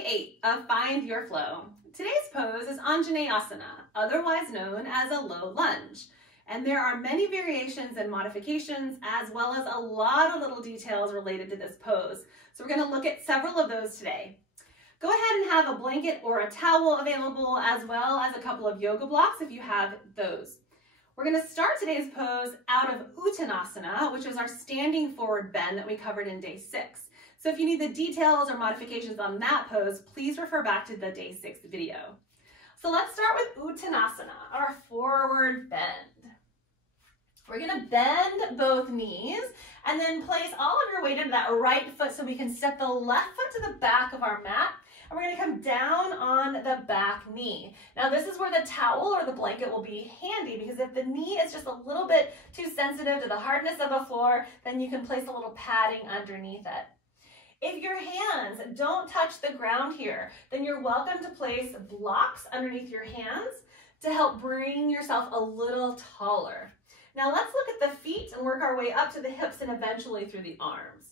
day 8 of Find Your Flow. Today's pose is Anjaneyasana, otherwise known as a low lunge. And there are many variations and modifications, as well as a lot of little details related to this pose. So we're going to look at several of those today. Go ahead and have a blanket or a towel available, as well as a couple of yoga blocks if you have those. We're going to start today's pose out of Uttanasana, which is our standing forward bend that we covered in day 6. So if you need the details or modifications on that pose, please refer back to the day 6 video. So let's start with Uttanasana, our forward bend. We're going to bend both knees and then place all of your weight into that right foot so we can step the left foot to the back of our mat. And we're going to come down on the back knee. Now this is where the towel or the blanket will be handy, because if the knee is just a little bit too sensitive to the hardness of the floor, then you can place a little padding underneath it. If your hands don't touch the ground here, then you're welcome to place blocks underneath your hands to help bring yourself a little taller. Now let's look at the feet and work our way up to the hips and eventually through the arms.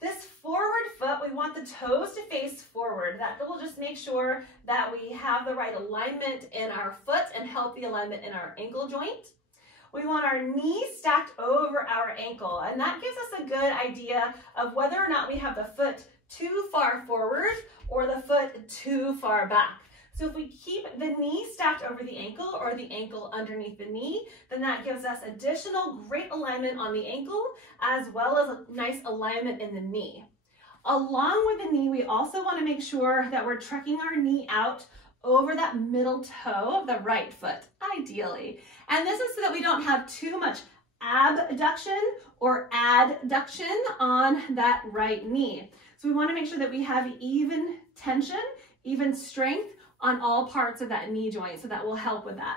This forward foot, we want the toes to face forward. That will just make sure that we have the right alignment in our foot and help the alignment in our ankle joint. We want our knees stacked over our ankle, and that gives us a good idea of whether or not we have the foot too far forward or the foot too far back. So if we keep the knee stacked over the ankle or the ankle underneath the knee, then that gives us additional great alignment on the ankle as well as a nice alignment in the knee. Along with the knee, we also want to make sure that we're trekking our knee out over that middle toe of the right foot, ideally. And this is so that we don't have too much abduction or adduction on that right knee. So we want to make sure that we have even tension, even strength on all parts of that knee joint, so that will help with that.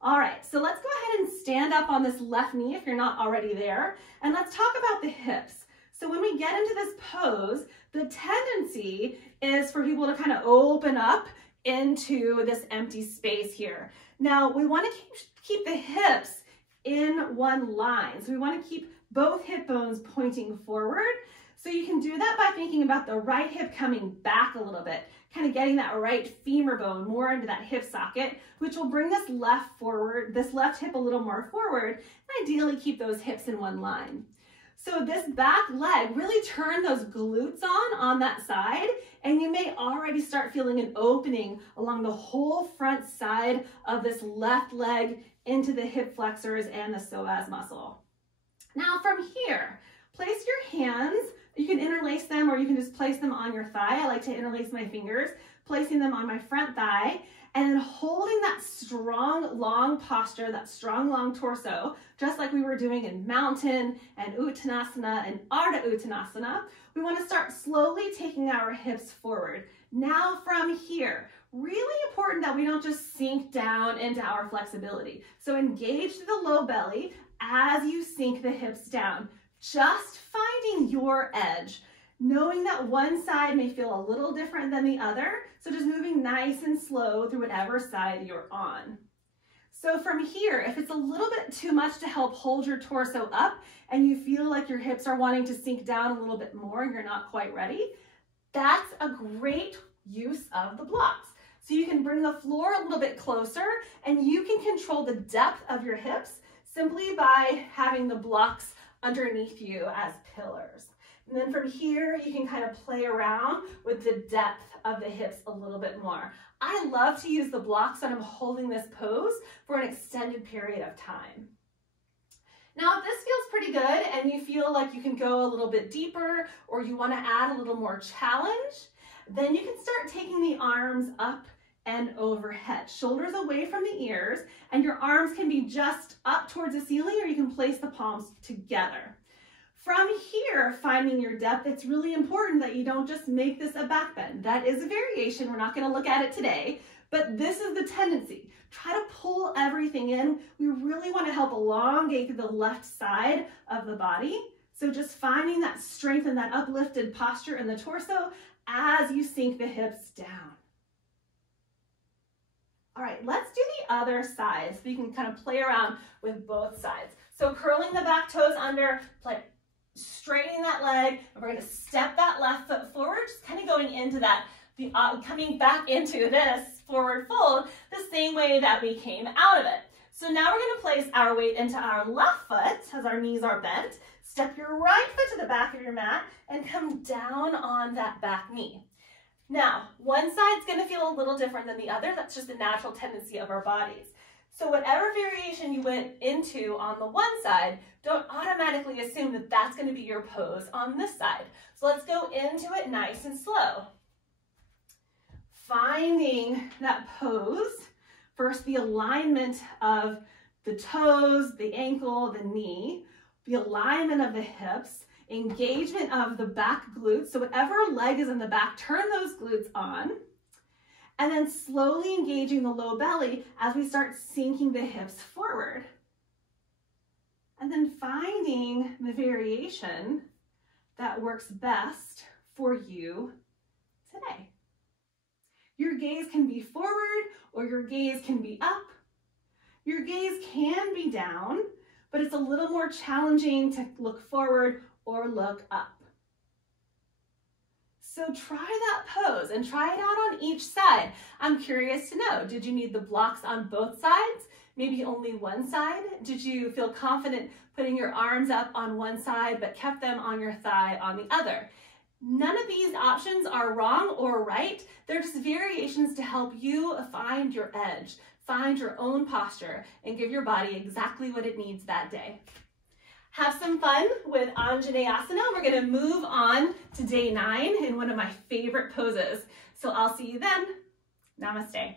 All right, so let's go ahead and stand up on this left knee if you're not already there, and let's talk about the hips. So when we get into this pose, the tendency is for people to kind of open up into this empty space here. Now, we want to keep the hips in one line. So we want to keep both hip bones pointing forward. So you can do that by thinking about the right hip coming back a little bit, kind of getting that right femur bone more into that hip socket, which will bring this left hip a little more forward, and ideally keep those hips in one line. So this back leg, really turn those glutes on that side, and you may already start feeling an opening along the whole front side of this left leg into the hip flexors and the psoas muscle. Now from here, place your hands, you can interlace them or you can just place them on your thigh. I like to interlace my fingers, placing them on my front thigh, and then holding that strong, long posture, that strong, long torso, just like we were doing in Mountain and Uttanasana and Ardha Uttanasana. We want to start slowly taking our hips forward. Now from here, really important that we don't just sink down into our flexibility. So engage the low belly as you sink the hips down, just finding your edge. Knowing that one side may feel a little different than the other, so just moving nice and slow through whatever side you're on. So from here, if it's a little bit too much to help hold your torso up and you feel like your hips are wanting to sink down a little bit more and you're not quite ready, that's a great use of the blocks. So you can bring the floor a little bit closer and you can control the depth of your hips simply by having the blocks underneath you as pillars. And then from here, you can kind of play around with the depth of the hips a little bit more. I love to use the blocks when I'm holding this pose for an extended period of time. Now, if this feels pretty good and you feel like you can go a little bit deeper or you want to add a little more challenge, then you can start taking the arms up and overhead, shoulders away from the ears, and your arms can be just up towards the ceiling or you can place the palms together. From here, finding your depth, it's really important that you don't just make this a back bend. That is a variation. We're not going to look at it today, but this is the tendency. Try to pull everything in. We really want to help elongate the left side of the body. So just finding that strength and that uplifted posture in the torso as you sink the hips down. All right, let's do the other side so you can kind of play around with both sides. So curling the back toes under, straightening that leg, and we're going to step that left foot forward, just kind of going into that coming back into this forward fold the same way that we came out of it. So now we're going to place our weight into our left foot as our knees are bent. Step your right foot to the back of your mat and come down on that back knee. Now, one side's going to feel a little different than the other. That's just a natural tendency of our bodies. So whatever variation you went into on the one side, don't automatically assume that that's going to be your pose on this side. So let's go into it nice and slow. Finding that pose. First, the alignment of the toes, the ankle, the knee, the alignment of the hips, engagement of the back glutes. So whatever leg is in the back, turn those glutes on. And then slowly engaging the low belly as we start sinking the hips forward. And then finding the variation that works best for you today. Your gaze can be forward or your gaze can be up. Your gaze can be down, but it's a little more challenging to look forward or look up. So try that pose and try it out on each side. I'm curious to know, did you need the blocks on both sides? Maybe only one side? Did you feel confident putting your arms up on one side but kept them on your thigh on the other? None of these options are wrong or right. They're just variations to help you find your edge, find your own posture, and give your body exactly what it needs that day. Have some fun with Anjaneyasana. We're going to move on to day 9 in one of my favorite poses. So I'll see you then. Namaste.